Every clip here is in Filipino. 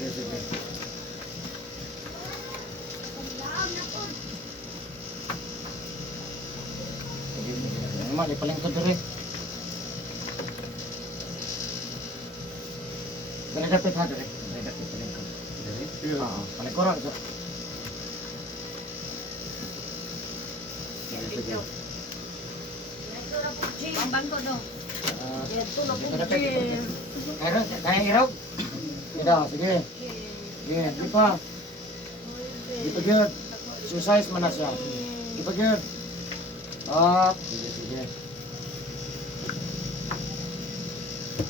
Sige. Mali paling ito direct. Dali-dapit ha, direct. Dali-dapit paling ko. Direct? Oo, paling ko rin. Sige. Pambang ko do. Ito na po, Dali-dapit. Jim. Kaya irog? Ito, sige. Sige, di pa. Di pa good. Exercise man na siya. Di pa good. Up. Sige, sige.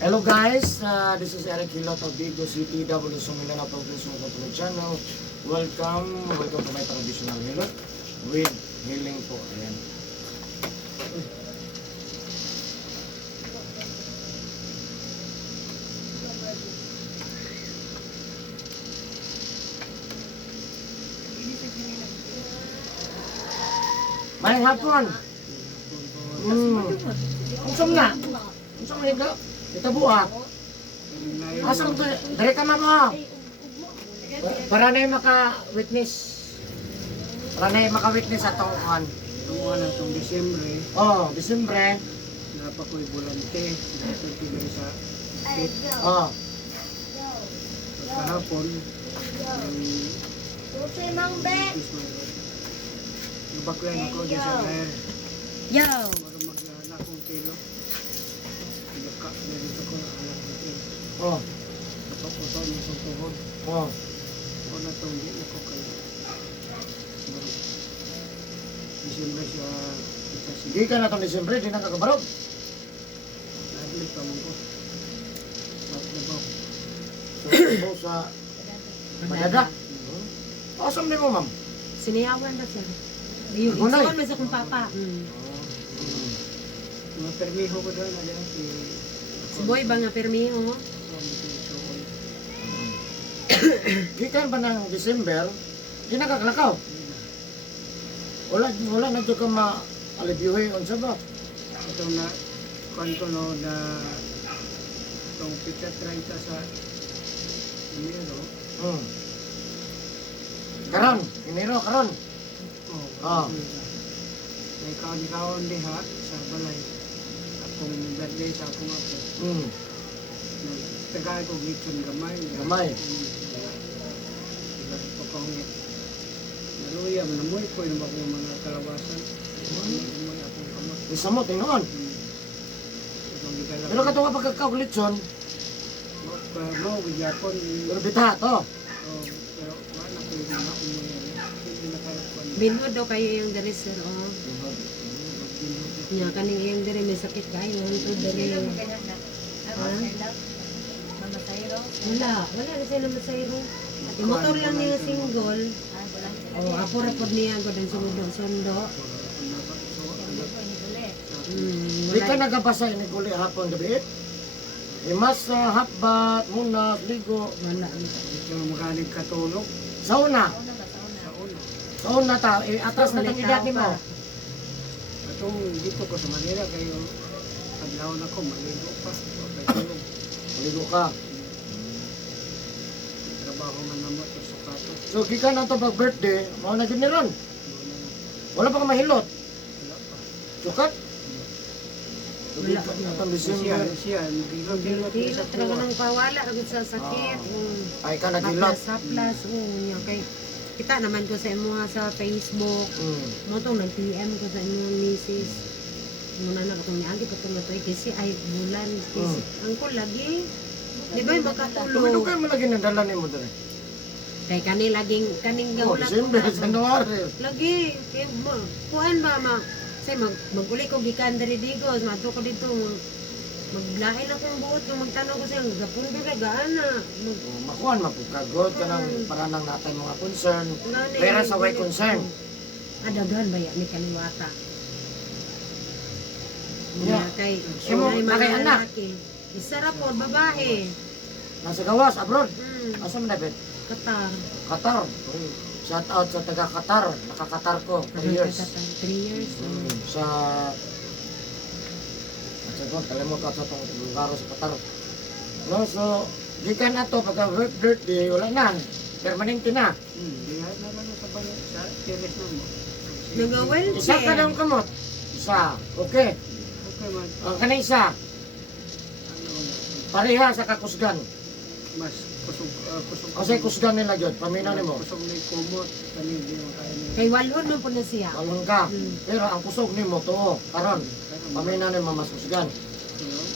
Hello guys, this is Eric Hilot of Vigo City, W. Sumilana Province of channel. Welcome to my traditional hilot with healing po. Ayan. Maling hapon. Unsam na. Unsam na ito. Ito buha. Asam to. Dari ka mama. Para na yung maka-witness. Para na yung maka-witness atong kan. Tungguan itong Disyembre, Oh, Disyembre. napa ko'y bulante, dapat tigil sa pit. Oh. Kahapon, Tutoy mang bet. nabaklan ako dyan sa lair, Yo. para mag-anak kong kilo. Naka, narito ko ang anak ko kilo. Oh. Napaputo niya sa tuhod. Oh. O na itong di ako kayo. Disyembre siya, kasi Di ka na itong Disyembre, di na kakabarog. nahalik ka mo ko. Sa trabaho. So, sa Madada. Asam din mo, ma'am? Siniyawan na siya. Yung Gunay. insikon mo sa kong papa. Mga permiho ko doon, alam, Si Boy ba nga permiho? Gikan ba ng December, di nakakalakaw. Wala na dyan ka ma-alibyuhin. Unsa ba? Ito na, kanto no na itong pika 30 sa Enero. Hmm. Karon, Enero, karon. Oh. May kaon-kaon diha sa balay. Akong birthday sa akong apo. Hmm. Tagay ko gitson gamay. Gamay. Pagkahungit. Naluya, manamoy ko yung mga kalawasan. Namoy akong kamot. Isa mo, tingnoon. Itong gigala. Pero kato nga pagkakaulit son, Mo, magyapon. pero bita to. Oh, pero wala ko yung mga umuya. Hindi na kayo kwan. Binhod daw kayo yung diri sir. Oh. Nya kaning iyong diri may sakit kayo. Ito diri. Wala na siya naman sa iro. Yung motor lang niya single. Oh, apo rapod niya ko ng sundo. Di ka nagabasa ini guli hapon gabi. Imas sa hapbat, muna, ligo. Wala. Ito magaling katulog Sauna. sa una. Sauna ta, atras na itong edad mo. Atong dito ko sa Manila kayo adlaw na ko maligo pa. Okay, tulog. Ligo ka. Trabaho man namo sa sapatos. So, gikan na ito pag-birthday, mao na din niron. Wala pa ka mahilot. Wala pa. Sukat. Wala. Itong Siya, December. siya, nagilot-gilot Dilo sa talaga tuwa. nang pawala agad sa sakit. Ay ka nagilot. Saplas. Nya kay kita naman ko sa imo sa Facebook. Mo tong nag-PM ko sa inyong misis. Muna na akong niagi ko itong ito kasi ay bulan. Ang ko lagi. Di ba makatulog? Tumidugay mo lagi nadala ni mo dere. Kay kaning Oh, gawla December, January. lagi. Kay kuan ba ma? Say maguli ko gikan diri digos, madto ko dito. Maglain akong buot kung magtanong ko siya, gapon ba gaana? Makuhan, mapugkagot ka ng paranang natin mga concern. Pera sa way concern. Adaghan ba yan ni kaliwata? Yeah. Kay Imo, may nakay mga anak? lalaki. Isa ra po, babae. Nasa gawas, abroad. Hmm, Asa mo na, Bet? Qatar. Qatar. Shout out sa taga Qatar. Naka-Qatar ko. 3 years. 3 years. Sa... At sa doon, kalimot ka sa itong lugar sa Qatar. No, so, gikan ato pagka birthday wala na. Permanente na. Dihat na lang sa balay, sa terrace na mo. Isa ka Nag-wheelchair. lang kamot. Isa. Okay. Okay man, Kana isa. ano, Pareha sa kakusgan. mas kusog, kusog. O sa kusgan nila jud, paminaw nimo. Kusog na yung kumot, kani di makain niya. Kay walhon man po na siya. Alon ka. Mm. Pero ang kusog nimo tuo karon. Paminaw nimo mas kusgan.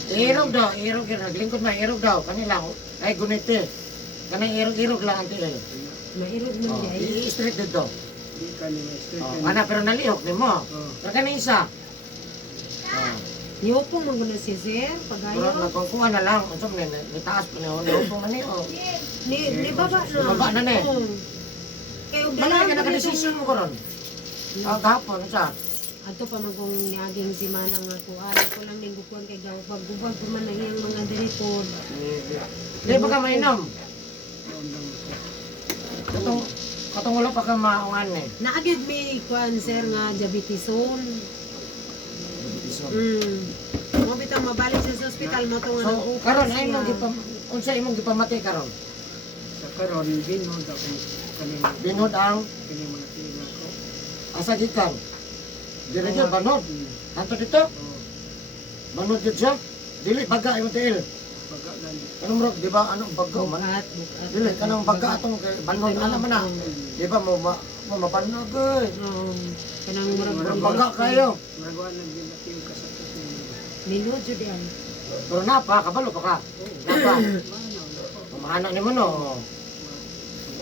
Irog daw, irog naglingkod na irog daw kanila. Ay gunite. Kana irog lang ang tiil. Mairog man Oh, di ay. i-straight dito. Di kanina straight. Oh, ana pero nalihok nimo. Oh. Pero kana isa. Oh. Niyopong man ko na siya, sir. Pero Pagayo. nagkukuha na lang, unsa man ni taas pa niyo, nilupong man niyo. Ni baba na. Baba na ni. Oo. Kay og Bala ka dalang naka-decision mo karon. Ah, kahapon sa. ato pa man kung niaging si Manang nga kuan. Ako lang ning gukuan kay gaw paggubag pa man ang iyang mga direkod. Di ba ka mainom? Katong wala pa ka maungan eh. Naagid mi kuan sir nga diabetison. Mo bitang mabalik sa ospital mo to nga So, nag-upo karon siya. ay imong unsa imong gipamati karon? Sa karon, binod ako kanina. Binod ang Kini mga tila ko. asa gikan. Dili gyud banod. Anto dito, Oh, banod gyud siya. Dili baga imong tiil. baga lang. Kanang murag di ba anong baga man? Bukat. Dili kanang baga atong kay banod ana man na. Di ba mo mapanog eh. Kanang murag Murag baga kayo. Maragawa na ginati yung kasakit niya. Nilo jud yan. Pero napa kabalo pa ka. Napa. Pamahana nimo no.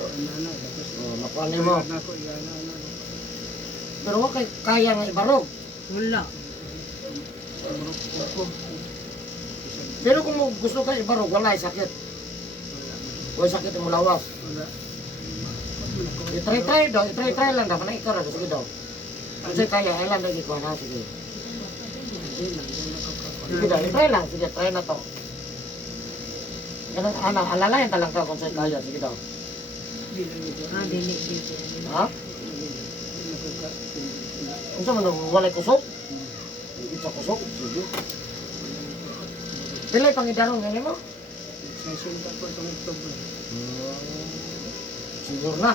Ano, tapos Oh, makuha nimo. na ako, iyan na. Pero wa kay kaya nga ibarog. Wala. Marupok ko. Pero kung mo gusto ka ibarog, wala sakit. Wala sakit ang mulawas. Wala. I-try daw, i-try lang daw. Kanang ikaw na, sige daw. Kasi kaya, ay lang lagi ko na, sige. Sige daw, i-try lang, sige, try na to. Ganun, alalayan talang ka kung sa'yo kaya, sige daw. Ah, dili. Ha? Kung saan mo walay kusok? Hindi sa kusok, sige. Pilay pang idarong ngayon mo? Sa sinta ko itong October. Siguro na.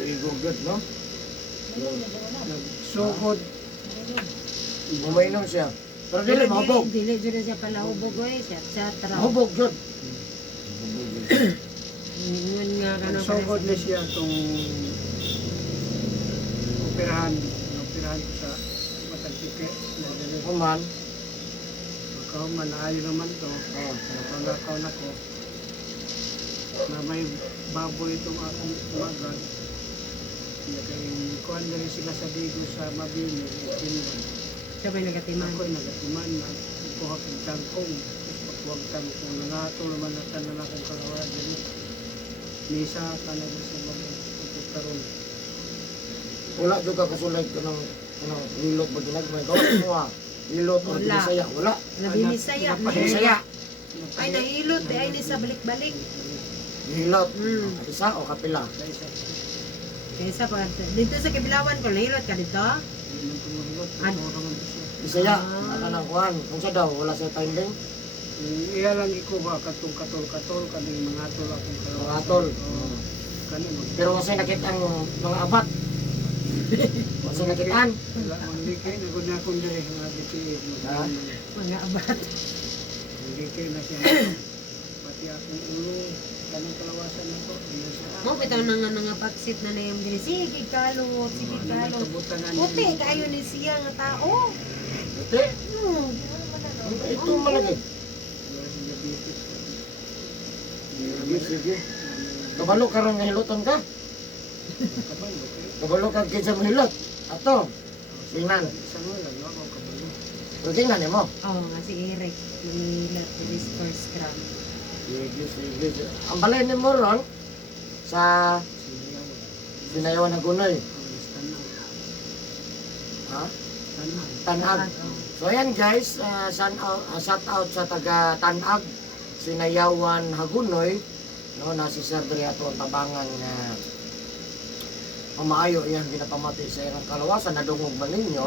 Igo good, no? Nagsugod. Umainom siya. Pero dili, mahubog. Dili jud siya pala hubog oy, siya tra. Mahubog, good. Ingon nga kanang Nagsugod na siya itong operahan. Operahan ko sa matagtike. Kuman. Kauman, naayo naman to. Oh. Napangakaw na ko. Na may baboy itong akong umagan. Kaya kay kuhan na rin sila sa Digo sa Mabini. Finland. siya may nagatiman. Ako'y nagatiman na kuha kong tangkong. Pagkuhag tangkong. Nangato naman na tanan akong kalawa dyan. Nisa ka na rin sa mga pagkakaroon. Wala juga kasulay ko ng hilot ba ginagmay. Gawin mo ah. Hilot o Wala. binisaya. Wala. Nabinisaya. Binisaya. Ay nahilot ay ni sa balik-balik. Hilot. Mm. Isa o kapila. Kaysa, Kaysa pa dito sa Kibilawan ko nahilot ka dito. hindi man tumulot. An- Tumulong naman siya. Bisaya. Ah. Ano nang kuhan. Kung siya daw, wala siya timing. Iya lang ikuha katong katol kaning mga atol akong kalawa. Mga atol. Oo. Kani mo. Pero kasi nakita ang mga abat. Kasi nakitaan. Wala mang likay na gud akong diri nga BTS. Ha? Mga abat. Likay na siya. Pati akong ulo kanang kalawasan nako. Iya siya. Mo bitaw nga paksit na nayong diri. Sige kalot, sige kalot. Kabutangan Puti kayo ni siya nga tao. Ito. Ito malagi. Sige, sige. Kabalo ka rin nga hiloton ka. Kabalo ka kaysa mahilot. Ato. Tingnan. Tingnan mo. Oh, nga si Eric. Manilot this first gram. Sige, sige. Ang balay ni mo ron, sa sinayawan ng gunoy. Ha? Tanag. So ayan guys, shout out sa taga Tanag, Sinayawan Hagunoy, no, na si Sir Dre ato ang tabangan nga pamaayo iyang ginapamati sa ilang kalawasan, nadungog man ninyo,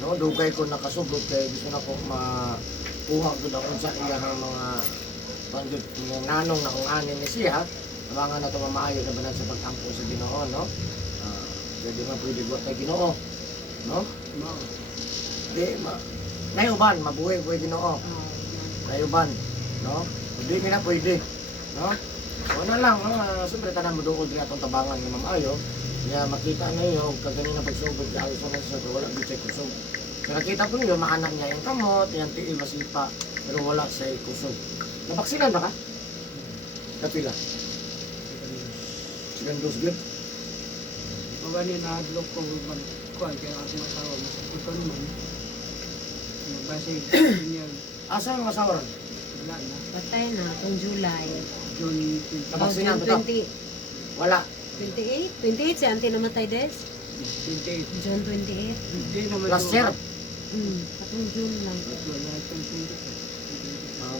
no, dugay ko nakasugod kay gusto na ko makuha ko daw sa iyang mga Bandit yung nanong na kung anin ni siya, abangan na ito mamaayo na banan sa pagtampo sa Ginoo, no? Jadi nga pwede buhat tayo Ginoo, no? Di, nayuban, mabuhay po Ginoo, nayuban, no? Hindi na pwede, no? Wala lang, no? Siyempre tanan mo doon din atong tabangan ng mamaayo, kaya makita na yun, kaganina pagsugod, kaya sa nasa wala di kusog. So nakita ko yun, maanak niya yung kamot, yung tiil masipa, pero wala sa kusog. Nabaksinan ba ka? Kapila? Second dose good? Mabani na hadlok ko kuan kaya ako masawa masakit ko naman. Base niya Asa ang masawaran? wala na. Patay na, itong July. June Nabaksinan ba ito? 20, Wala. 28? 28 si auntie namatay des? 28. June 28? Hindi naman Last year? Katong June lang. Wala itong 28.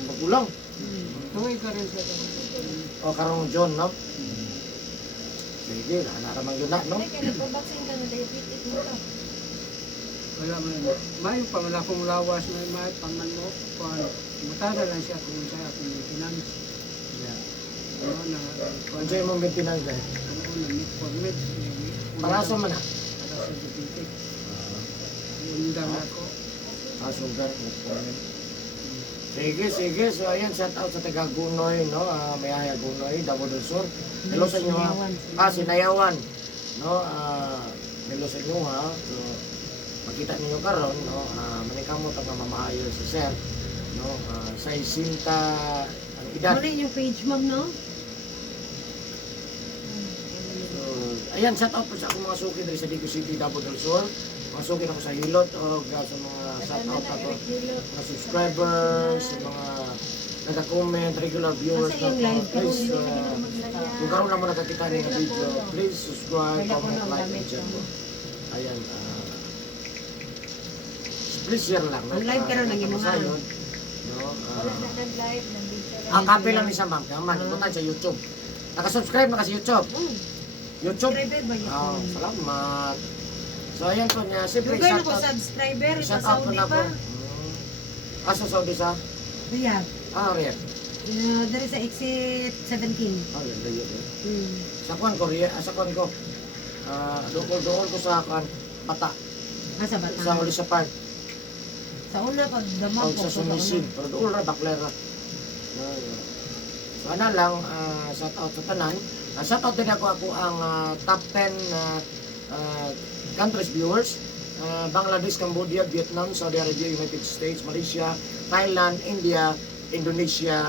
Magulang. Tuloy ka rin sa O karong John, no? Sige, naramang yun na, no? Kaya nagpabaksin ka na diabetes mo ka. wala man. May pamala kong lawas may paman mo kuan. Matada lang siya kung sa akong maintenance. Ano na kuan Kung mo maintenance dahil. ano na meet permit. Para sa man, Para sa diabetic. Yung dang ako. sugar. Sige. So, ayan, shout out sa taga Gunoy, no? Mayaya Gunoy, Davao del Sur. Hello sa inyo, ha? Sinayawan. No? Hello sa inyo, ha? So, makita ninyo karon, no? Manikamot ang mamaayo si Sir. No? Sa isinta, ang edad. Ano yung page, ma'am, no? So, ayan, shout out po sa akong mga suki dali sa Digo City, Davao del Sur. Mga suki na ko sa Hilot, o sa mga shout out ako. Mga subscribers, sa mga nag-comment, regular viewers Kasi yung live ka please, rin. kung karoon lang mo nakakita ng video, please subscribe, comment, like, and share po. Ayan, please share lang. Ang live ka rin, ang inyong Sa ano. yun, no? Wala na nag-live, nandito lang. Ang copy lang ni sa ma'am, kaya man, ipuntan sa YouTube. Nakasubscribe na kasi YouTube. YouTube? Subscriber ba yun? Salamat. So ayan po niya, siyempre Dugay na shout ko out. subscriber, ito Shout out po Saudi na po. pa. Sa Saudi sa? Riyadh. Riyadh. Dari sa exit 17. Ganda yun eh. Hmm. Sa kuwan ko, sa kuwan ko. Doon ko sa kuwan, Bata. Sa Batangas. Sa uli sa park. Sa una, pag damag Pag ko. sa sumisid. Pero doon na, baklera. So ano lang, shout out sa tanan. Shout out din ako ang top 10 countries viewers. Bangladesh, Cambodia, Vietnam, Saudi Arabia, United States, Malaysia, Thailand, India, Indonesia.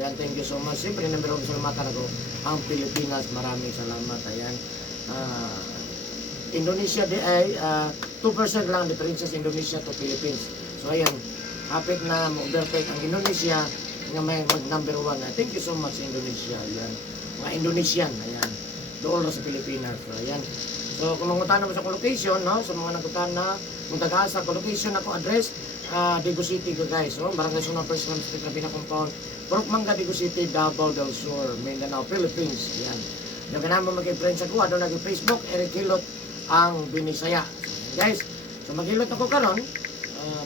Yan, thank you so much. Siyempre, number 1 salamatan ako ang Pilipinas. Maraming salamat. Ayan. Indonesia di ay 2% lang difference sa Indonesia to Philippines. So ayan, hapit na ma-overtake ang Indonesia nga may mag number 1. Thank you so much Indonesia. Ayan. Mga Indonesian, ayan. Doon sa Pilipinas. So ayan. So kung mangutan mo sa location, no, sa mga nagutan na kung tagaan sa location ako address, Digo City ko guys. So, Barangay Suna First Ram Street, Rabina Compound, Purok Manga, Digo City, Davao del Sur, Mindanao, Philippines. Ayan. Yung kanama mag-friends ako, ano naging Facebook, Eric Hilot ang Binisaya. Guys, so mag-hilot ako karon,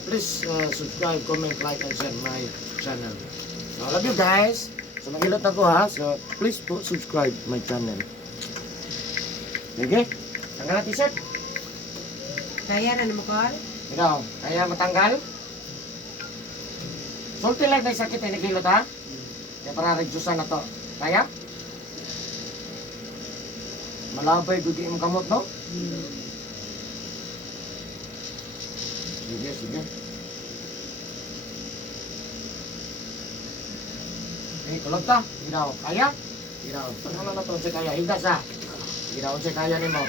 please subscribe, comment, like, and share my channel. So I love you guys. So mag-hilot ako ha, so please po subscribe my channel. Okay? Tanggal na t-shirt? Kaya na naman ko. Ikaw, kaya matanggal? Sulti lang na sakit ay naghilot ha? Kaya para reducean na to. Kaya? Malabay, bigay mo kamot no? Sige. Kulog ta. Ginaw. Kaya? Ginaw. Tangan na to si kaya. Higdas ha. Ginaw si kaya ni mo.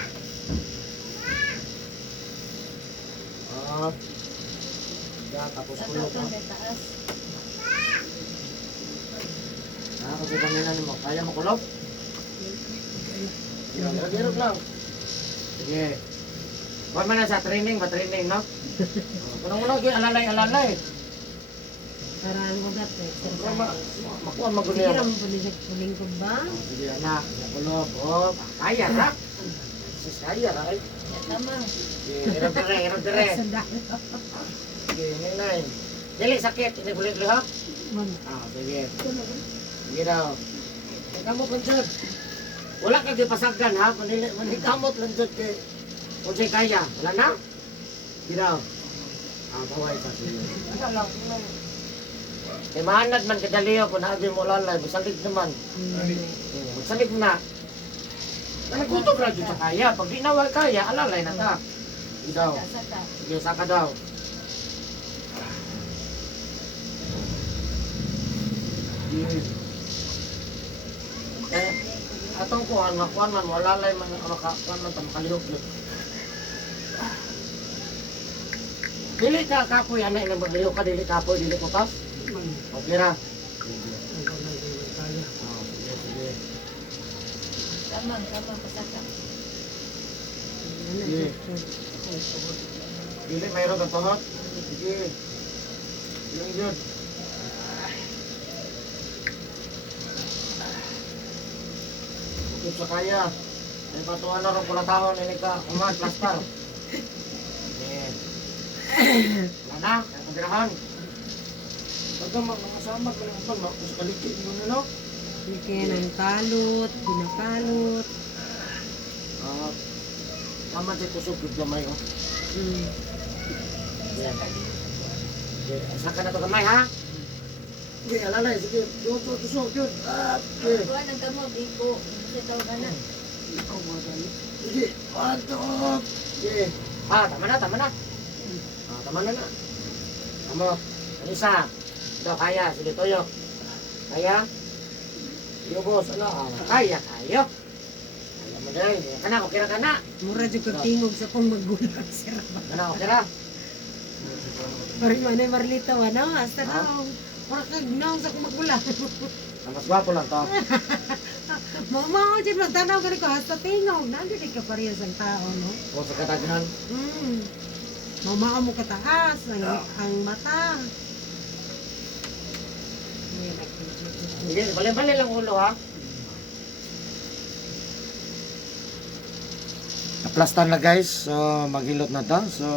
Tapos Sa kulog taas, ha. sa taas. Kasi kanina ni mo. Kaya mo kulog? Hirap lang. Sige. Huwag mo na sa training, ma-training, no? Kung mo lagi, alalay. Para ang ugat Makuha magulo Sige yan. naman po niya puling ko ba? Sige anak, sa kulog. Oh, kaya na. Sis, kaya na. Tama. Sige, hirap dire. Sandal. Sige, ninay. Dili sakit, hindi bulit lihok. Man. Ah, sige. Sige daw. Kamot lang dyan. Wala ka gipasagdan ha, manikamot lang dyan kay kung sa'y kaya. Wala na? Sige daw. Ah, baway ka sige. Ano lang, kay mahanad man kadaliyo kung naabi mo lalay, masalig naman. Magsalig mo na. Nagkutok na dyan sa kaya. Pag di na kaya, alalay na ta. Sige daw. Saka. Sige, saka daw. Eh, atong kuhan, makuhan man, walalay man, makakuhan man, makalihok yun. Dili ka kapoy, anak na maglihok ka, dili kapoy, dili kutas. Okay na. Sige. Tama, pasaka. Dili, mayroon ka tuhot. Sige. Sige, yun. Bukit sa kaya. May patuan na rin pula tahon, ini ka, umad, plastar. Wala na, kaya pagirahan. Pagka makasama ka lang pa, makalikit mo na, no? Kaya ng kalot, pinakalot. Tama din kusog yung gamay, oh. Yan. Okay, saka na ito gamay, ha? Sige, alalay, sige. Yun, tusok, yun. Okay. Kuha ng gamot, iko. Kasi daw ka na. Sige, patok. Sige. Ah, tama na, tama na. Ah, tama na na. Tama. Ano isa? Ito, kaya. Sige, toyo. Kaya? Iyo, boss. Ano? Ah, kaya, kayo. Kaya mo dahil. Kana, okay na kana. Mura dyan kagtingog sa kong magulang sir. Kana, okay na. Parang manay Marlita, ano? Hasta daw. Mura kagnaw sa kong magulang. Mas gwapo lang to. Mama, dyan magtanaw ka ko, hasta tingog. Nandito ka parehas ang tao, no? Kung sa katagnan. Mama mo kataas, ang mata. Sige, bali-bali lang ulo, ha? Naplastan na guys, so maghilot na to. So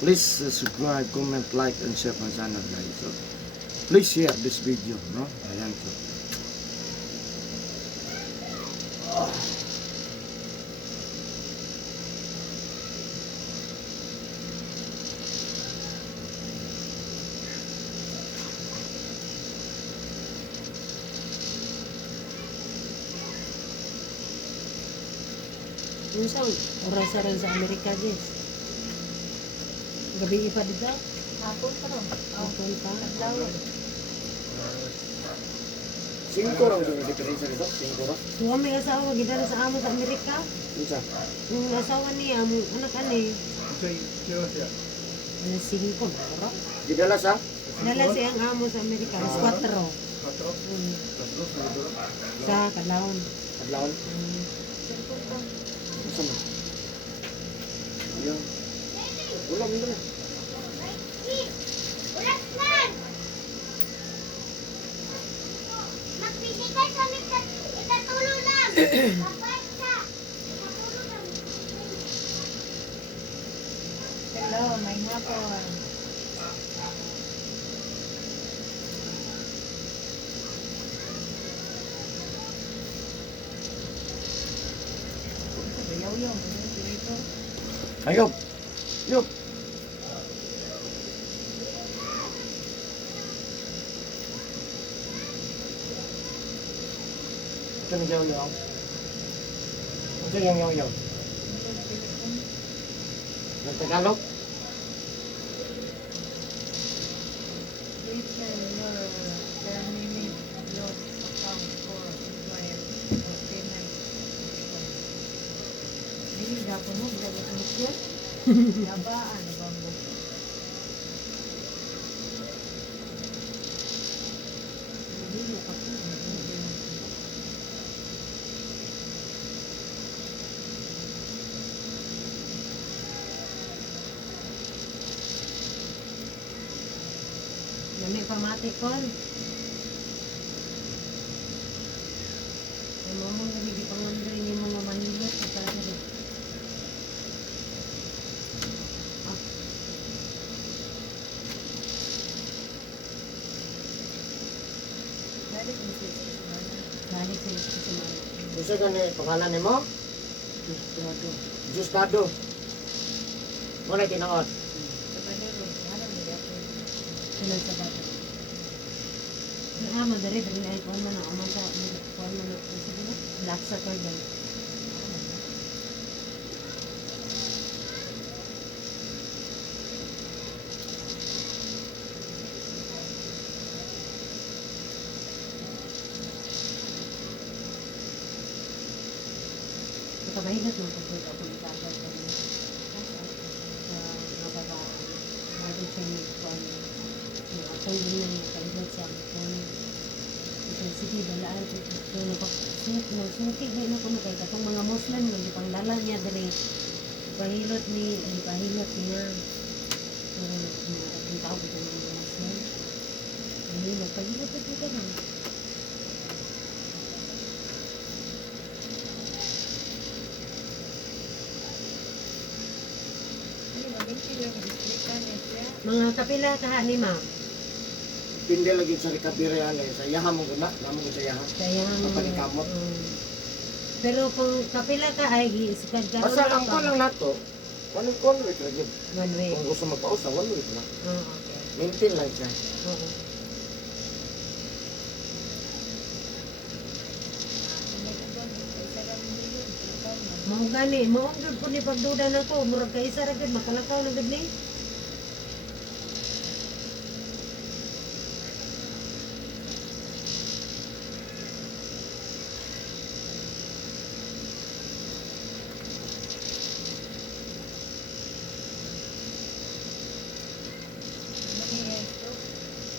please subscribe, comment, like, and share my channel guys. So please share this video, no? Ayan so. Yung sa oras-oras sa Amerika, Jess. Gabi pa dito? Hapon pa ron. Hapon pa? Adlaw. 5 lang yung diferensya nito, 5 lang. Kung may asawa, gitara sa amo sa Amerika. Isa. Yung asawa niya, ang anak ani, alas 5, bro. Gidalas ha? Dala siyang amo sa Amerika, alas 4. Sa Kalawon. Adlaon. Sama. Ayan. Ulam mo na. Hello, may hapon. Yaw-yaw. Ayop. Ayop. Ito na yaw-yaw. Ito yung yaw-yaw. Ng Tagalog? Please send your terminate your account for inquiry or payment. Hindi, dapat mo, bilagay ang siya. Yabaan, bambo. Hindi mo kasi, Nami pamatikon. Ay mo mong gabi di pangandri ni mga manilot sa kasi. Kasi Gusto gani pangalan nimo? Estado. Justado. Mo na tinuod. Sa Bandero, ano mo ako? silang sa bata. Ang dari ay kuan man ang man sa kuan man sige na black sa cordon. Kabahinat mo kung ito kung itagal ko rin sa nababaan. Bago siya kuan atong ganyan yung kaibot siya kung sige dalaan ko nagsuki din ako na kay katong mga Muslim hindi pang dala niya diri pahilot niya ang tao ko mga Muslim pahilot ka na Ano, mabinti lang ang distrika niya siya. mga kapila kaha ni ma'am Pindi lagi sa recovery ani sa yaha mo guna, namo sa yaha. kaya Kapalikamot. pero kung kapila ka ay gisikad ka Basta ang ko lang nato, one week lagi. one way Kung gusto magpausa, 1 week na. okay Maintain lang siya. oo Isa lang million, ikaw na. mao gani mao gud ko ni pagduda nako murag kay isa ra gud makalakaw na gud ni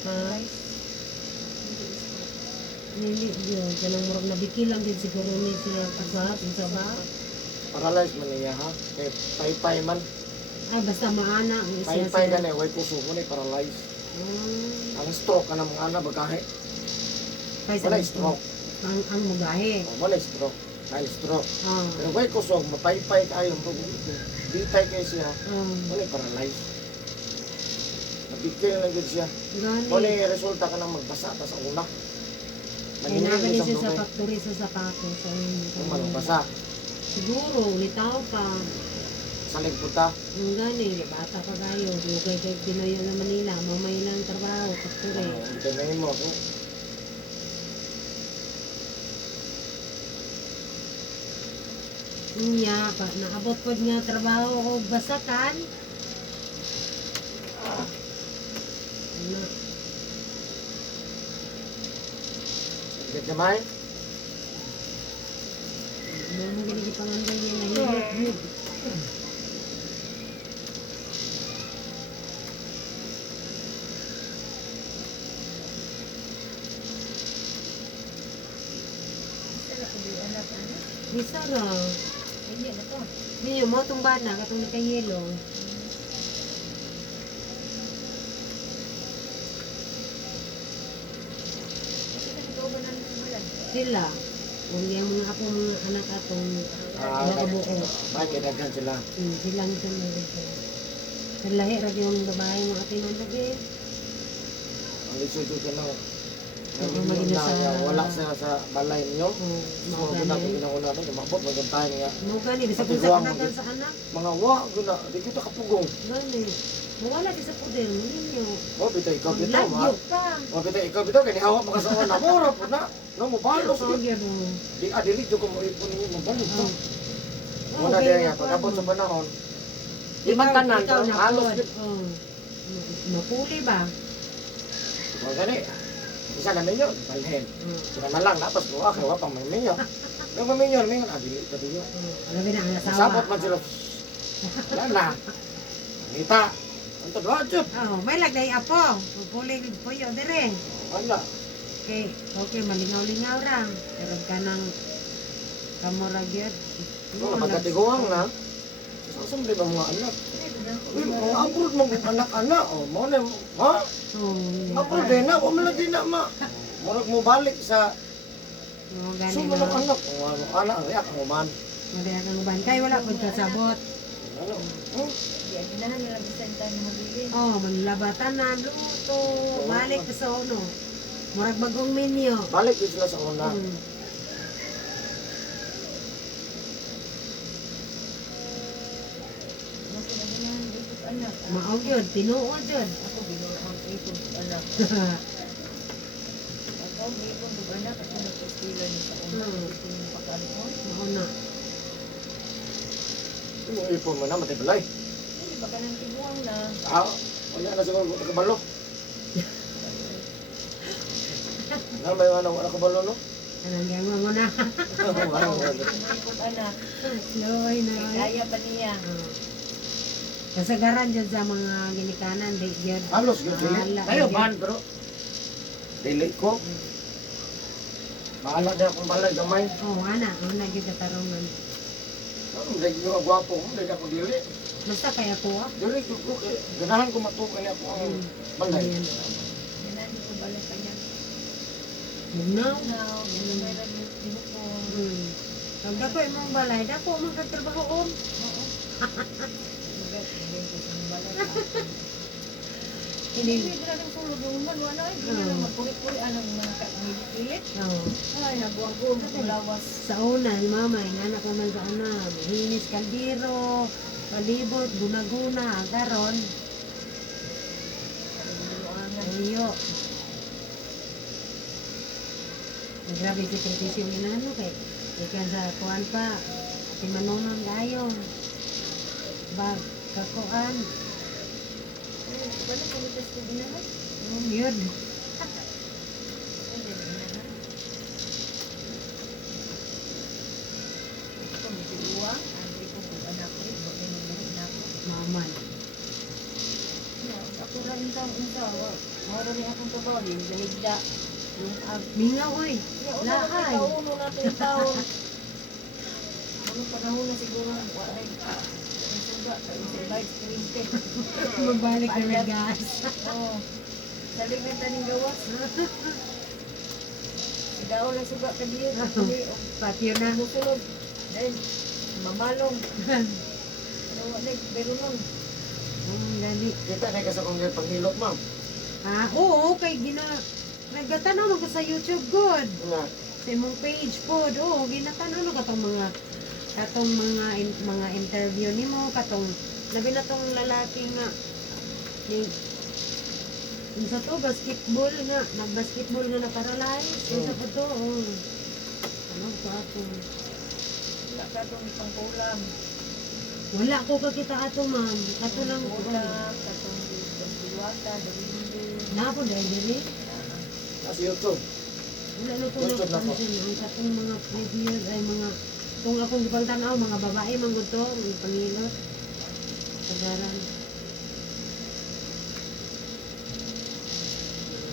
Ah, nili yun, kanang murag nabikilang din siguro ni siya kasat, sa ba? Paralyzed man niya ha. Kay paypay man. Ay, basta maana ang siya Paypay gani way puso mo ni paralyzed. Ang stroke ka na mga ana bagahe. Kaysa Wala stroke. ang mugahe. Wala stroke. Kaya stroke. Ah, Pero way kusog mapaypay kayo bitay kay siya. Wala paralyzed. Nabikil na gud siya. gani. Wala resulta ka nang magbasa ta sa una. Ay, nagani siya sa dugay. factory sa sapato. So, Kung magbasa. siguro, litaw pa. Sa ligputa. Ang gani, bata pa kayo. Dugay kay Pinoy na Manila. Mamay lang trabaho, factory. Ito na mo ako. Niya, pa, naabot ko niya trabaho o basakan. Ano, Hindi naman. ano mo ginigipanganday niya nahilot yun. Isa lang ko di anak ano. Bisa ra. Hindi na to. Niyo mo itong bana, katong nakahilo. Kasi kasi ikaw ba nang sumulan? Sila. Kung yung mga ako mga anak atong nakabuo. Bakit daghan sila? Silang ito na dito. Lahi ra yung babae mga atinan lagi. Ang isudo ka na. Oo, Ang maging na sa- wala siya sa balay niyo. Oh, So, mga guna ko gani. ginauna na, mabot maging tayo niya. Mga gani, bisa Pati kung sa guwang kanagan mo, sa anak. Mga wa, guna, di kita kapugong. Gani. Mawala di sa poder mo ninyo. O, bito ikaw bito, ma. Lagyo pa. O, bito ikaw bito, kaya hawak mga sa una. Mura po na. No, mabalos. Oo, gyud. Di adili, di ko mo ipon ninyo, mabalos. Oh. Muna din yan, pagkabot sa panahon. Di man tanan, ikaw pero na halos pod. din. Oh. Mapuli ba? O, gani. Isa na minyo, balhin. Sila na lang, dapat buwa, kaya wapang may minyo. Yung maminyo, adili, adili. Alam mo na ang asawa. Sabot man sila. Wala na. Kita. Ang tadwadjot. Oh, may lagday apo. Pupuli po yun, dire. Wala. Okay, malingaw-lingaw ra. Pero ka ng kamurag yun. Kung napagkatiguang na, sasang di ba mga anak? Uy, mga abroad mga anak-anak. O, mga na, ha? Abroad din na, o malagi na, ma. Murag mo balik sa Gani sumunod na. anak. O, ano, anak, reak, ang uman. Madaya kang uban. Kaya wala po kasabot. Ano? Di aginahan nila bisenta ni Mabilin. Oh, manlabatan na, luto. Balik ka sa uno. Murag bagong menyo. Balik din sila sa una. anak. Maog yun, tinuod yun. Ako binuo ang ipon ko anak. Ako ipon ko anak ako nagpastila ni sa una. Ito yung pagkanon. Mauna. Ipon mo na, matibalay. Hindi ba ka nang tibuang na? Wala na siguro nakabalo. Ano may nakabalo, no? Anong gawin mo na? Ipon anak. Loy na. Kaya pa niya. Kasagaran dyan sa mga ginikanan, di yun. Halos, yun, dili. Bahala. Tayo, ban, pero dili ko. Bahala na akong balay, gamay. Oo, ana, yun katarungan. Hindi ko gwapo, hindi ako dili. Basta kaya ko ah. Dili ko, ganahan ko matukan niya ako ang balay. Ayan. Ganaan ko balik pa niya. Now, Now, may nagtibo ko. pag dako imong balay, dako magkatrabahoon. Oo. Maganda ko sa balay. Hindi. Hindi na ng sulod ng uman. Wala ay. Hindi na magpuri-puri. Anong mga milit-milit. Oo. Ay, nabuang-buang. Lawas. Sa una, ni mama, inanak naman sa una, hinis kaldero, palibot, guna-guna, karon, iyo. Grabe si kritisyo yung inano kay ikan sa kuan pa, timanungan gayon. Bag, kakuan, Wala ko mitas ko ginahan. yun. Hindi na ginahan. Ito, may siluwang. Hindi ko kung anak ko. Bakit nagbirit na ako. Maman. Ako rin unsa. Mara ni akong trabaho. Yung daligda. Yung Mingaw oy. lahay. Lahay. Kauno natin yung taon. Anong panahon na siguro. Wala ay. Ang suga. Yung vice president. Magbalik na ng gas. Oo. Salig na taning gawas. Idaw lang suga ka diyo. Hindi. Patyo na. Musulod. Dahil mamalong. Ano wala. Pero nun. Dali. Kita na kasi kung panghilot, ma'am. Oo, kay nagtatanaw mo ka sa YouTube good. Nga, Sa imong page po, ginatanaw mo katong mga interview nimo katong labi na tong lalaki nga ni sa to basketball nga, nagbasketball nga na paralyze. Sa po to, ano ko ako. Wala ka itong pangkulam. Wala ko kakita ato ma'am. Ato lang ko. Kulam. Katong pagdiwata. Dalindi. Napo dahil dili. nasa YouTube. Wala na ko YouTube na po. napansin. Ang katong mga previews ay mga kung akong gipangtanaw mga babae manggod to, mga pangilot. Sagaran.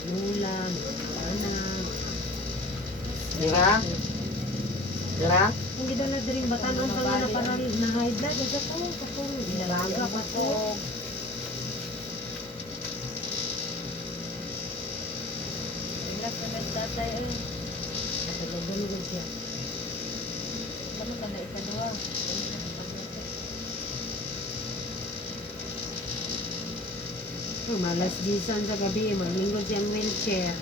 Mula, mga anak. Dira? Dira? Kung di na diring batanon pa nga na para na high blood, ito to, katong dalaga pa to. Inak na nagtatay. Ay, Katagagan siya. kano ka na ikadua. Malas gisan sa gabi, maglingkod siyang wheelchair.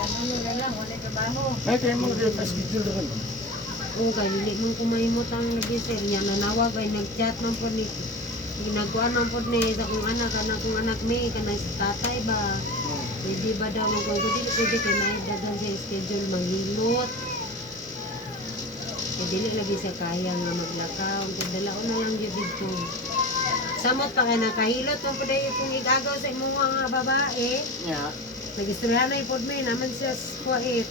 Kano na lang. Wala trabaho. Ay, kaya mo rin na schedule doon. Oo, kaya hindi mong kumaimot ang nag-sir niya. Nanawag ay nag-chat ng po ni ginagawa ng po ni sa kong anak may kanang sa tatay ba. Pwede ba daw kung pwede kay naida daw sa schedule maglilot. Kaya dili lagi siya kaya nga maglakaw. Kaya dalaon na lang yun dito. Samot pa kaya nakahilot ng pwede kung igagaw sa imong mga babae. Nga. Nag-istorya na ipod may naman siya kuwait.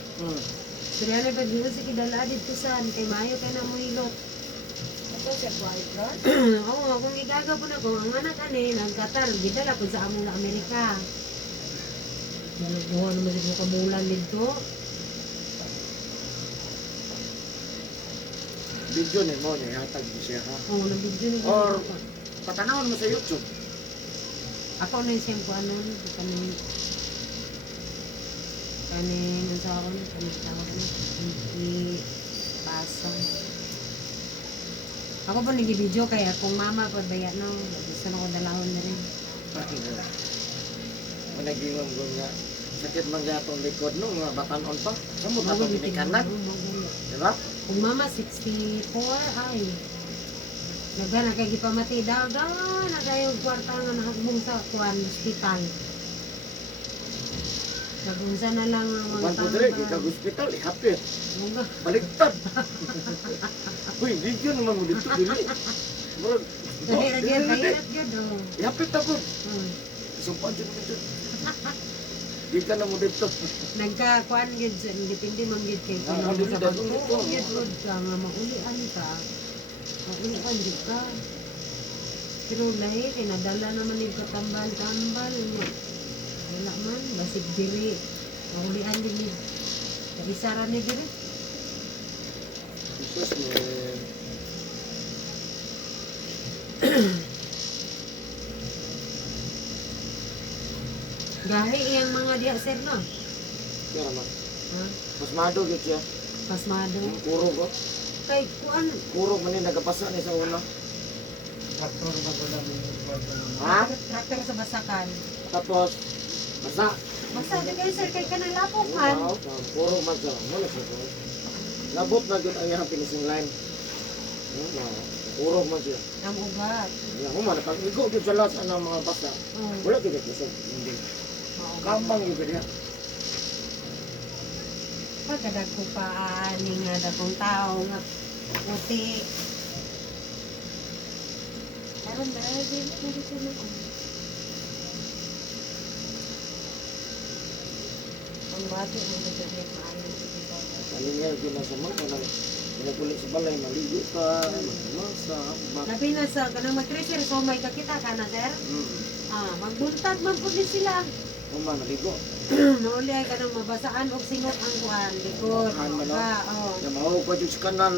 Istorya na ipod dito sa kidala dito saan. Kay mayo kaya na mo hilot. Ito siya boyfriend. Oo, kung igagaw po na ko, ang anak ani, nagkatar, gidala po sa among na Amerika. Nalagbuhan naman sa mga kamulan dito. Video ni mo niya, hatag mo siya ha. Oo, nabigyo na Or- ko. Patanaw mo sa YouTube. Ako na yung siyempre ano, kanin, ang sa ako, kanin tawag na, pasang. Ako po nag-video kaya kung mama pa bayan no, gusto na ko dalawon na rin. Pakinggan. Managingong ko nga. Sakit man gatong likod no, mga batanon pa. Kamu pa itong pinikanan. Oo, magulo. Diba? Kung mama 64, ay. Nagana kay gipamati daw na kayo kwarta nga nahagbong sa kuan hospital. Nagunsa na lang ang mga Kuan po dire, kag hospital, ihapit. Mga Baliktad. Uy, hindi yun naman mo dito dili. Murag, dahil gyud kahirap gyud oh. ihapit ako. Hmm. Sumpan dito dito. Di ka na mo dito. Nagkakuan gyud sa depende man gyud kay Ah, kuno ano sa sa pagtuo dito? gyud rod ka nga maulian ka. Maulian gyud ka. Pero lahi kay nadala naman yung katambal-tambal niya. Wala man basig diri. Maulian gyud ni. Isa ra ni diri. Jesus, man. Gahi iyang mga diha sir no. Kaya naman. Ha? Mas mado yun siya. Pasmado. Yung kuro ko. Kay kuan Kuro man yung nagapasa ni sa una. Traktor na ko lang yung kwarta naman. Ha? traktor sa basakan. Tapos, basa. Basta di kayo sir kay kanang lapok man. Wow, kuro man siya. Ano siya ko? Labot na yun ang iyang finishing line. Kuro man siya. Ang ugat. Yan ko man, pag igo yun sa lahat ng mga basa, Oh. wala tigit na siya. Hindi. Kamang yun kaya. Pagkadag ko pa ani nga dakong tao nga puti. Karon ba din ko dito na ko. Ang bati mo dito ni maayo dito. Malingal yun na sa mga. Pinagulit sa balay, maligo ka, magmasa, Labi na sa kanang mag-treasure so may kakita ka na sir. Magbuntag man pud ni sila. Uma, maligo. Nauli ay kanang mabasaan og singot ang kuan likod. Kuan man, no? Oh. Na mahawag pa dyan sa kanal.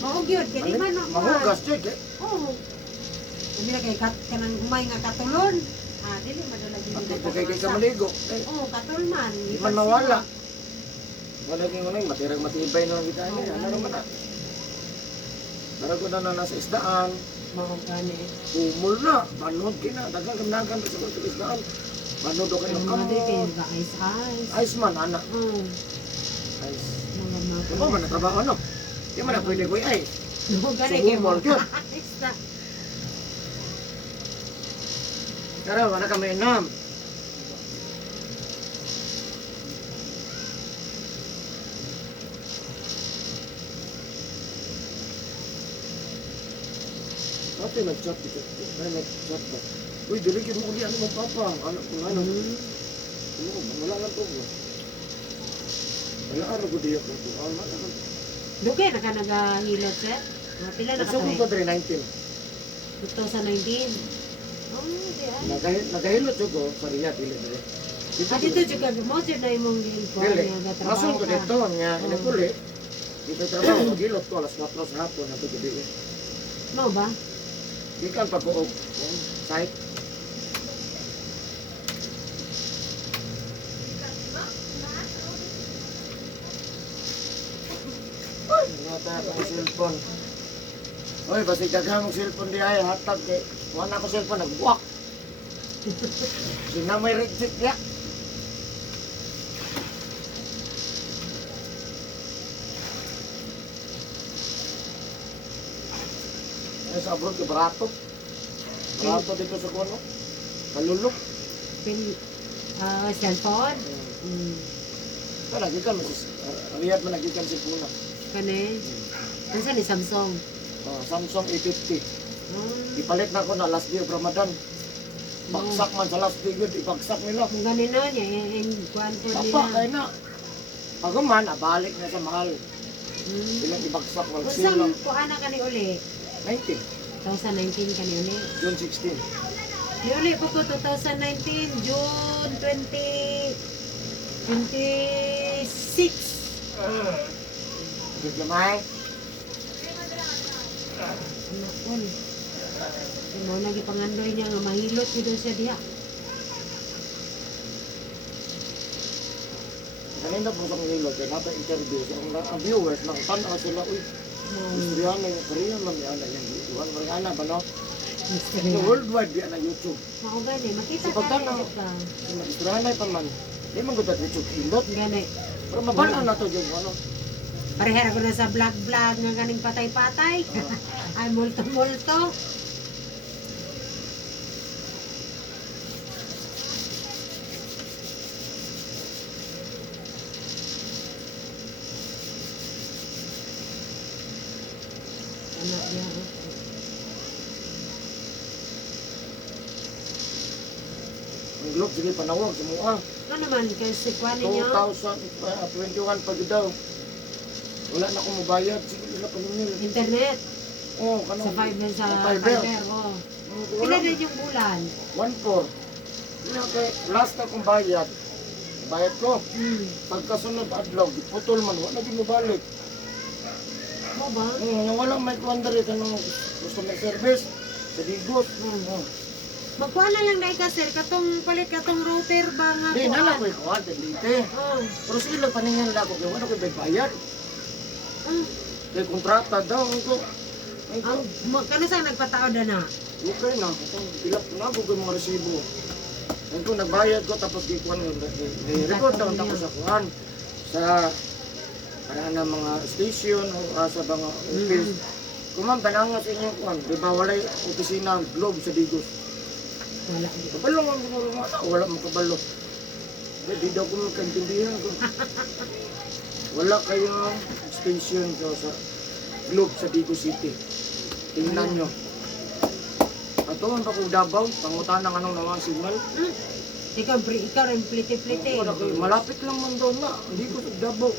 Mao gyud kay di man no. Mahugas dyan, eh. Oo. Hindi na kay kanang humay nga katulon. Dili madala gyud Ako nila po kay katulon. ka maligo. Eh, Oo, katul man. di man mawala. Wala kang ano, matirang matibay na lang kita niya. Ano naman na? Narago na nasa isdaan. Mao gani. Umul na. Banod kina. Dagang kamnagan sa mga isdaan. Banod o kayo Ang ka. mga di kay ice. Ice man, anak. Oo. Ice. Mga Ano man natrabaho, ano? Di man na pwede ko ay. No, gani Sa kay humor mga yun. ice na. Kaya wala kami inam. Ate nag-chat dito. Ay nag-chat ba? Uy, diligin mo uli ano mo papa. Anak ko ano. Wala lang to. Wala araw ko diyo ko. Wala lang. Dugay na ka nagahilot sir. Mga pila na ka Gusto ko 19. 2019. Oh, di ay. Nagahilot ko sa riya dili dire. Dito juga mo sir na imong giinkuan Dili. nga Rason trabaho ko ka. dito nga inakuli. Dito trabaho magilot ko alas 4 sa hapon na to gabi. Mao ba? Ikan pa ko site. Nata ko cellphone. Oy, basta daghang cellphone di ay hatag kay wala ko cellphone nagbuak. Sina may reject ya. Sa abroad ke barato. Barato dito sa kono. Malulok. Pin cellphone. Kaya nagikan mo Riyad man nagikan si Puna. Kani. Unsa ni Samsung? Samsung A50. Oh, Ipalit na ko na last day of Ramadan. Bagsak man sa last day yun, ibagsak nila. kung gani na niya yung kuan po Papa, nila. kaya na. Pagaman, abalik na sa mahal. Hmm. Ilang ibagsak, Unsang magsilang. kuan na kani uli? 19, 2019 kani uli. June 16. Ni uli po ko 2019 June 26. Good gamay. Nakon. Mo lagi pangandoy niya nga mahilot gid siya diha. Kanina po sa mga ilog, kaya nata interview. So, ang viewers, nakatanaw sila, uy, Austrian na yung Korean, man yan na yung Iwan, Mariana ba no? So, worldwide yan na YouTube. Mao gani makita Si ka pagtanaw. ka. So, mag-Australia pa man. Di man ko YouTube hilot. Gani. Pero mabala na to yung ano. Parehera ko na sa vlog-vlog nga ganing patay-patay. Ay, multo-multo. Anak niya. Ang globe, sige panawag, semua. Ano naman, kasi kuha ninyo? 2021 pag daw. Wala na akong mabayad, sige wala pa ninyo. Internet. Oh, kanang Sa Fiverr, sa Fiverr. Fiverr, oh. Wala. Ilan din yung bulan? 1-4. Okay, last na kong bayad. Bayad ko. Pagkasunod adlaw, putol man, wala din mo balik. Mo ba? Yung walang may wonder ito ng customer service. Sa digot. Magkuha na lang dahil ka, sir. Katong palit, katong router ba nga Di, kuhaan? nana ko ikaw, dito. Oh. Pero sila paningan nila ako, kaya wala ko bayad. Ah, Kaya kontrata daw, ito. kano saan nagpatao na na? Okay na, ilap na ako yung mga resibo. Ito, nagbayad ko, tapos ikuan, i-report daw tapos sa kuhan. Sa, parang na mga station, o sa mga office. Kung ma'am, banangan sa inyong kuhan, di ba walay opisina, globe sa digos. Wala. Kabalo nga siguro nga, wala mo kabalo. Di daw ko magkaintindihan ko. Wala kayong station sa globe sa Digo City. Tingnan nyo. Ito, ang pakong Davao, pangutan ng anong nawang signal. Ikaw rin plite-plite. Wala kayo, malapit lang man doon na. Hindi ko sa Davao.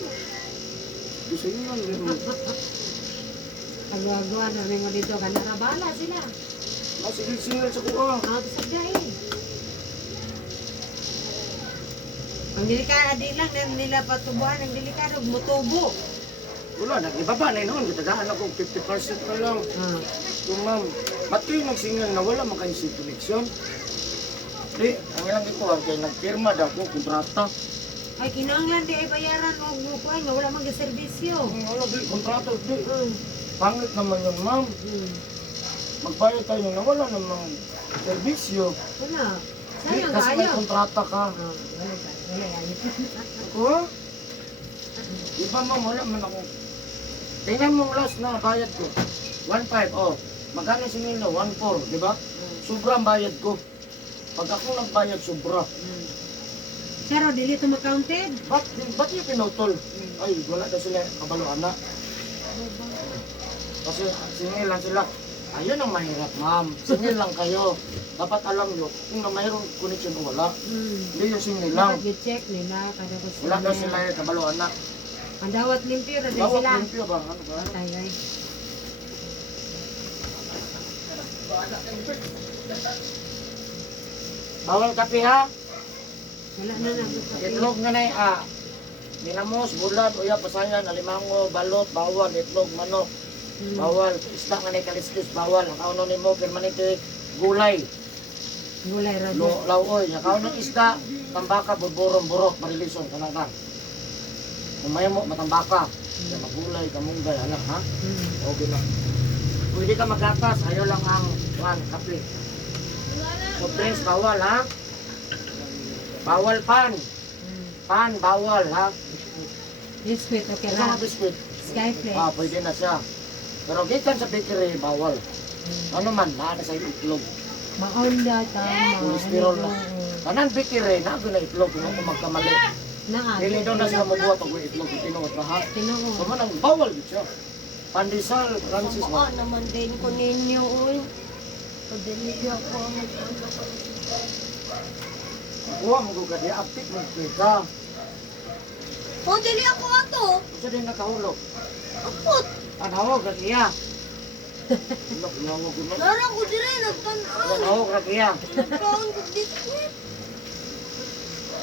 Di sa inyo, meron. Pagwagawa na rin mo dito, kanarabala sila. Masigil-singil sa kuha. Out sa gay. Ang delikado, di lang na nila patubuhan, ang delikado, mutubo. Wala, nag-ibaba na noon. Kitagaan ako 50% na lang. Kung ma'am, ba't kayo nagsingal na wala makaisip connection? Di, ang ilang ikuha, kaya nagpirma daw ko, kontrata. Ay, kinanglan di ay bayaran o ngukuhan nga, wala mang serbisyo. Wala, di, kontrata, di. Pangit naman yun, ma'am. Magbayad tayo na wala namang servisyo. Wala. Di, Sayang kasi may kayo. kontrata ka. Wala ayos. Ako? Di ba ma'am, wala man ako. Tingnan mo last na bayad ko. 1.5, oh. Magkano singil na? 1.4, di ba? Sobrang bayad ko. Pag ako nagbayad, sobra. Pero dili ito ma-counted. Ba't niya pinutol? Ay, wala na sila kabaluan na. Kasi singil lang sila. Ayun ang mahirap, ma'am. Singil lang kayo. Dapat alam nyo, kung na mayroong connection o wala. Hindi yung singil lang. Dapat i-check nila kada ko Wala na sila yung kabaluan na. Ang dawat limpyo na din Bawat sila. limpyo ba? Ano ba? Tay ay. Bawal kape ha? Wala na na. Itlog na na Minamos, bulan, uya, pasayan, alimango, balot, bawal, itlog, manok, bawal, isda nga na kaliskis, bawal. Ang kauno ni mo, permanente, gulay, Gulay radyo. lauoy. Ang kauno isda, tambaka, burburong, burok, marilison, kanang kung may mo, matambaka. Kaya magulay, kamunggay, alam ha? Okay lang. Pwede ka magatas, ayaw lang ang kape. So friends, bawal ha? Bawal pan. Pan, bawal ha? Biscuit, okay Ano na. nga biscuit? Skyflex. Pwede na siya. Pero gikan sa bakery, bawal. Ano man, na sa itlog. Maonda, tama. Cholesterol na. Kanan bakery, na na itlog, kung ako magkamali. Dili daw na sila mabuhat pag may itlog, tinuot na ha. Tinoo. So man, ang bawal din siya. Pandesal, Francis mo. naman din ko ninyo, uy. Pagdali ako ang Kuha mo ko kadi, aptik mo ka. O, dili ako ato. Isa din nakahulog. Apot. Tanawag ka siya. Ulok, nawag ko na. Lara ko dire, nagtanaan. Tanawag ka siya. Nagkaon ko dito.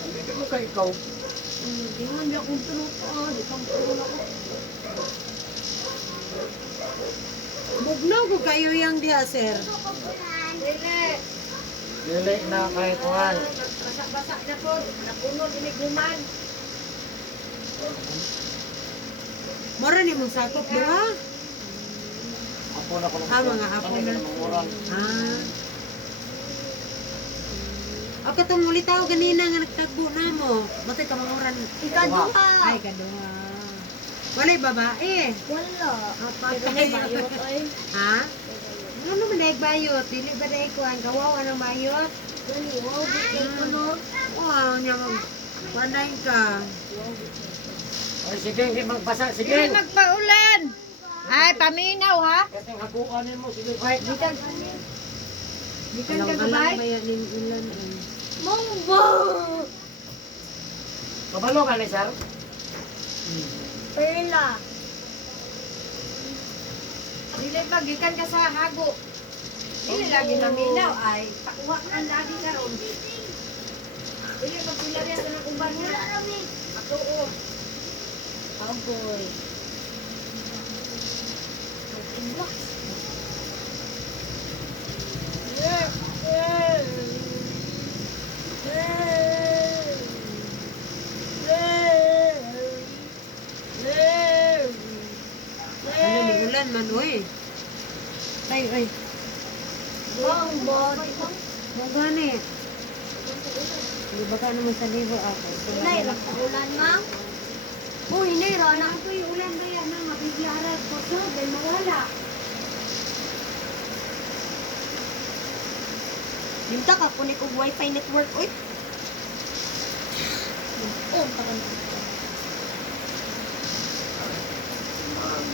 Hindi mo ka ikaw. Hindi nga niya akong tunutan. Di kang tunutan ako. Bugnaw ko kayo yung diha, sir. Dili. Dili na kay kuhan. Basa-basa na po. Napuno diniguman. Mora ni mong sakop, di ba? Apo na ko lang. Mga apo na. O katong ulit tao ganina nga nagtagbo na mo. Batay ka manguran. Ikaduha. Ay, kaduha. Walay babae. Wala. Apat. Pero may bayot ay. Ha? Ano naman dahil bayot? Dili ba dahil ko ang gawawa ng bayot? Gani, wow, bitay ko no. Wow, niya mag... Panay ka. Ay, sige, hindi magbasa. Sige. Hindi magpaulan. Ay, paminaw ha. Kasi hakuanin mo. Sige, kahit. Dikan. Dikan ka Alam gabay. ba yan yung ulan eh. Mongbo. Kabalo ka ni sir? Perla. Dili pag gikan ka sa hago. Dili lagi naminaw ay takuha ang lagi karon. Dili pag pila riya sa nakuban niya. Ako o. Agoy. Ano ni ulan man, uy. Ay, ay. Mo gani. Di ba ka naman sa libo ako? Ulan mang? Uy, Nero, Ano ko yung ulan ba yan? Nang mabibiyarad ko so, dahil mawala. Minta ka kunik og wifi network oy. Oh, takan.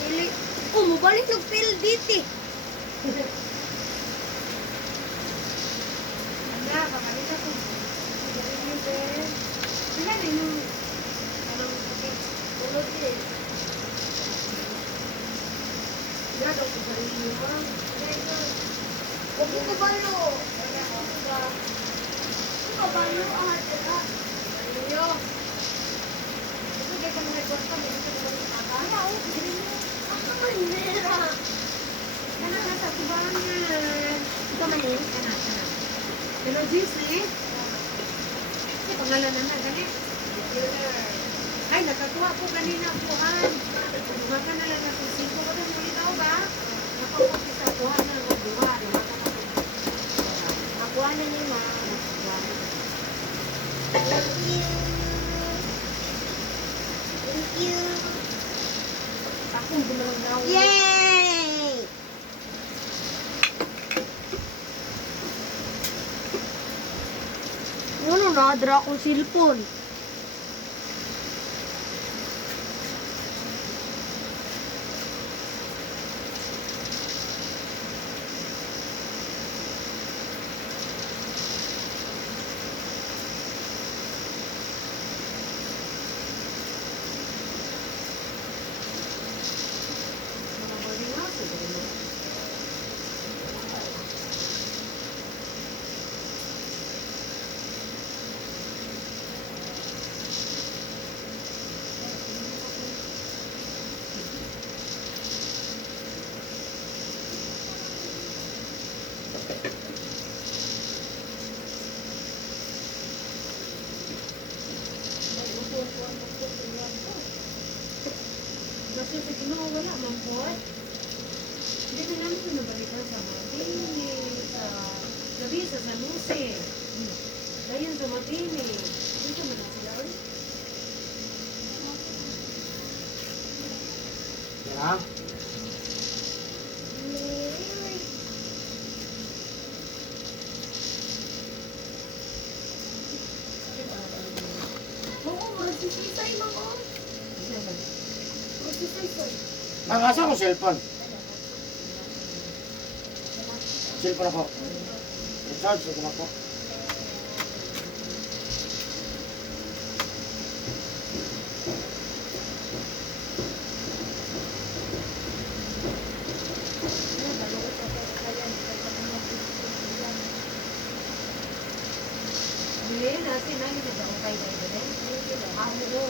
Dili. Oh, mobalik ng PLDT. Wala, pakalita ko. Wala na yung... Anong sakit? Ulod eh. Gado ko sa inyo. Huwag mo kabalo. Kabalo ah, tira. Iyo. Ito kaya kami nagwasta. May ito naman yung akala. Ako manera. Kana ka sa tubangan. Ito manin. Kana. Pero jeans eh. Kasi pangalan na ganit. Ay, nakakuha ko kanina puhan. Baka na lang ako 5 ko na muli daw ba? Nakakuha sa puhan na ako duha. Nakuha na ni ma. Thank you. Thank you. Akong gumalang daw. Yay! Ano na, dra akong cellphone. Mga boarding house. Kasi sa Ginoo wala man po. Hindi na namin pinabalikan sa Matini, sa gabi sa San Jose. Dayan sa Matini. Dito man na sila. Uy. Ha? Oo, magsisisay mga. Magsisay. Nangasa ko cellphone. Cellphone ako. Recharge ko ako. Bili na sinali na daw kay Dede. Amo.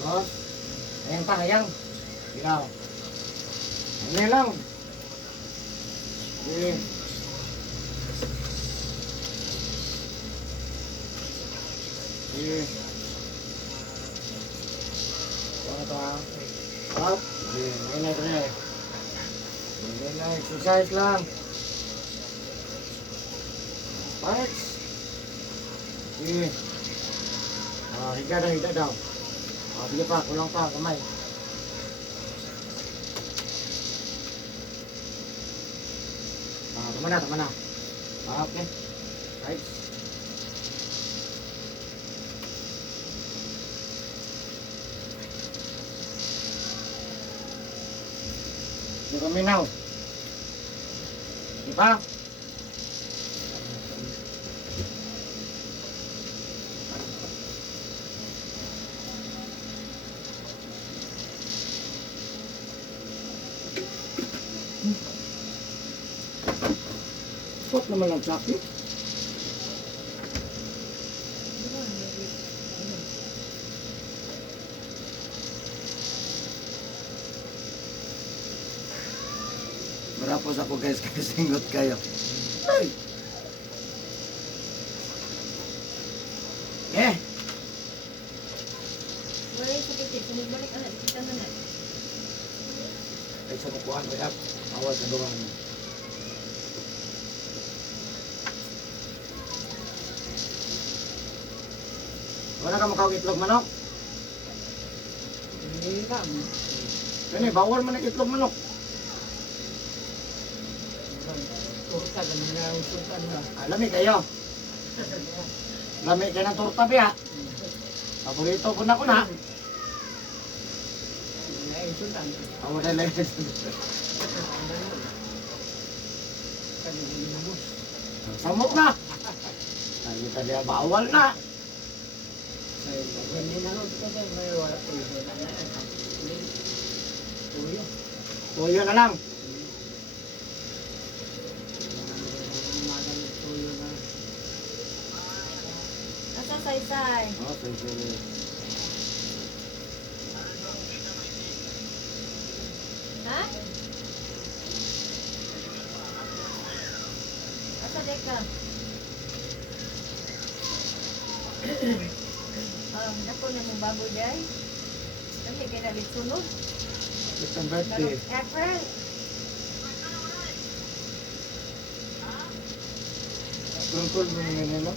Tapos, ayan pa, ayan. Ginaw. Ayan lang. Okay. Okay. Ano to ha? Up. Okay, ayan na ito na eh. Ayan na, exercise lang. Parts. Okay. Higa daw. Sige pa, kulang pa, kamay. Tama na. Okay. Right. Hindi kami now. Di ba? Spot naman ang sakit. Marapos ako guys kasi singot kayo. Ay! Eh! Wala yung sakit. Balik anak. Kita na na. Ay sa mukuhan ko yap. Awas na doon. Wala ka makawag itlog manok? Hindi ka. Yan eh, bawal man ang itlog manok. Turta, ganun na ang sultan na. Lami kayo. Lami kayo ng torta biya. Paborito ko na. Hindi na yung sultan. Ako na lang. Kanina yung bus. Samot na. Ay, tadi bawal na. Hindi na nun ko tayo may wala ko yung wala na. Tuyo. Tuyo na lang. Tuyo na. Asa saysay. Oh, sige. Ha? Asa deka? Dako na mong baboy day. Kami kaya nalit sunod. It's ang birthday. April. Tungkol mo nga nila.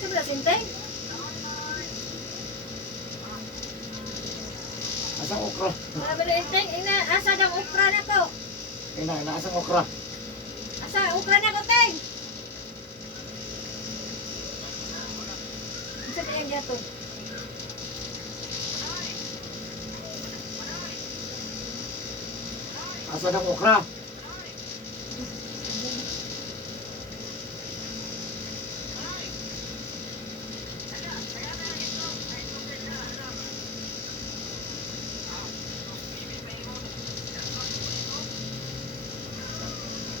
Sabi na sintay? Asang okra? Sabi na intay. Ina, asa ng ukra na to? Asang okra? Asa ukra na ko, teng? Asa na yan dito? Asa ng okra?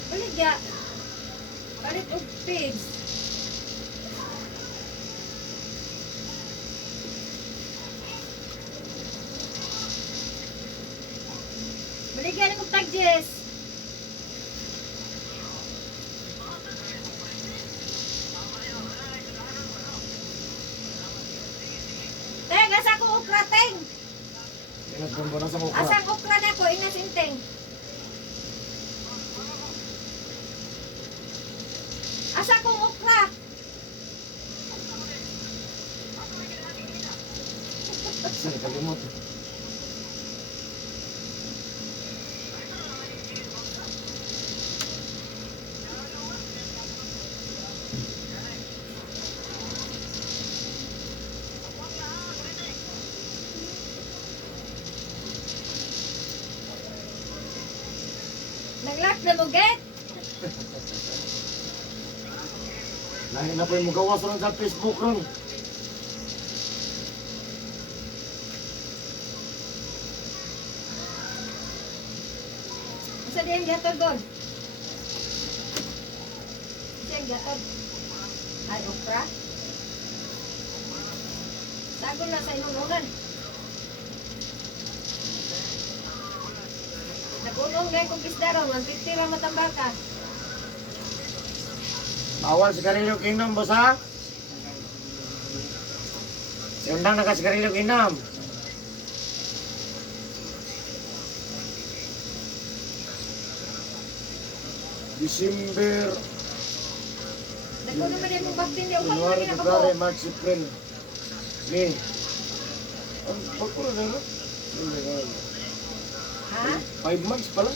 Balik ya. Balik og page. Baligyan ako tag Jess. Teng, asa ko ukra, teng? Pinagbumbon na sa okra. Asa ang ukra na ko, inasinteng. Asa kong ukra? Asa nakalimot. Nag-lock na mo, get? Lahi na po yung magawas ron sa Facebook ron. Asa din dito, God? Siya gatod. Ay, okra. Sagol na sa inununan. Nagunong na yung isda ron, 150 ra matambaka. Bawal sigarilyo inom, boss ha? Yung lang nakasigarilyo inom. December, Nagunong ba rin mong baktin niya? Upang January, lagi na February, kabo. March, April, May. Ang pagkulo na no? Ha? 5 months pala.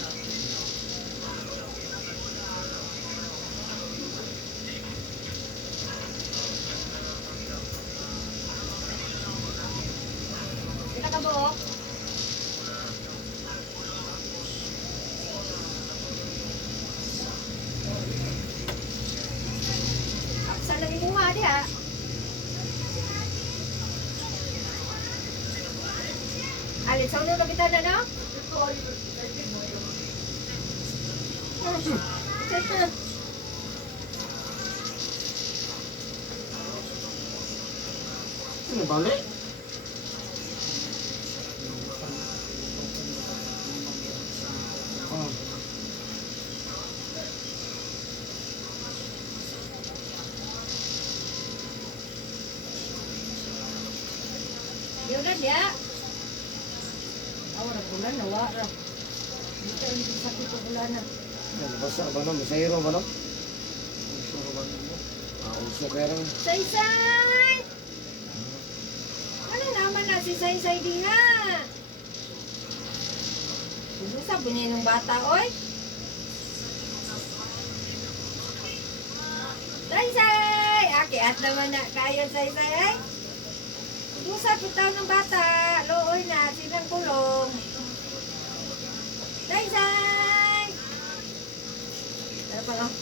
Sila kabo. Sa lagi mo nga di ha. Alit, sa uno labitan na no? Ano balik? Oh. Yun na dia. Awa na bulan na wala. Dito ang sakit ko bulan na. Ano, basa ba no? Masayro ba no? Uso kaya rin. Saysay! Ano naman na si Saysay di nga? Ano sabi niya ng bata, oy? Saysay! Akiat naman na kayo, Saysay, ay? Usap ito ng bata. Looy na, sinang kulong. Saysay! Ano pa lang?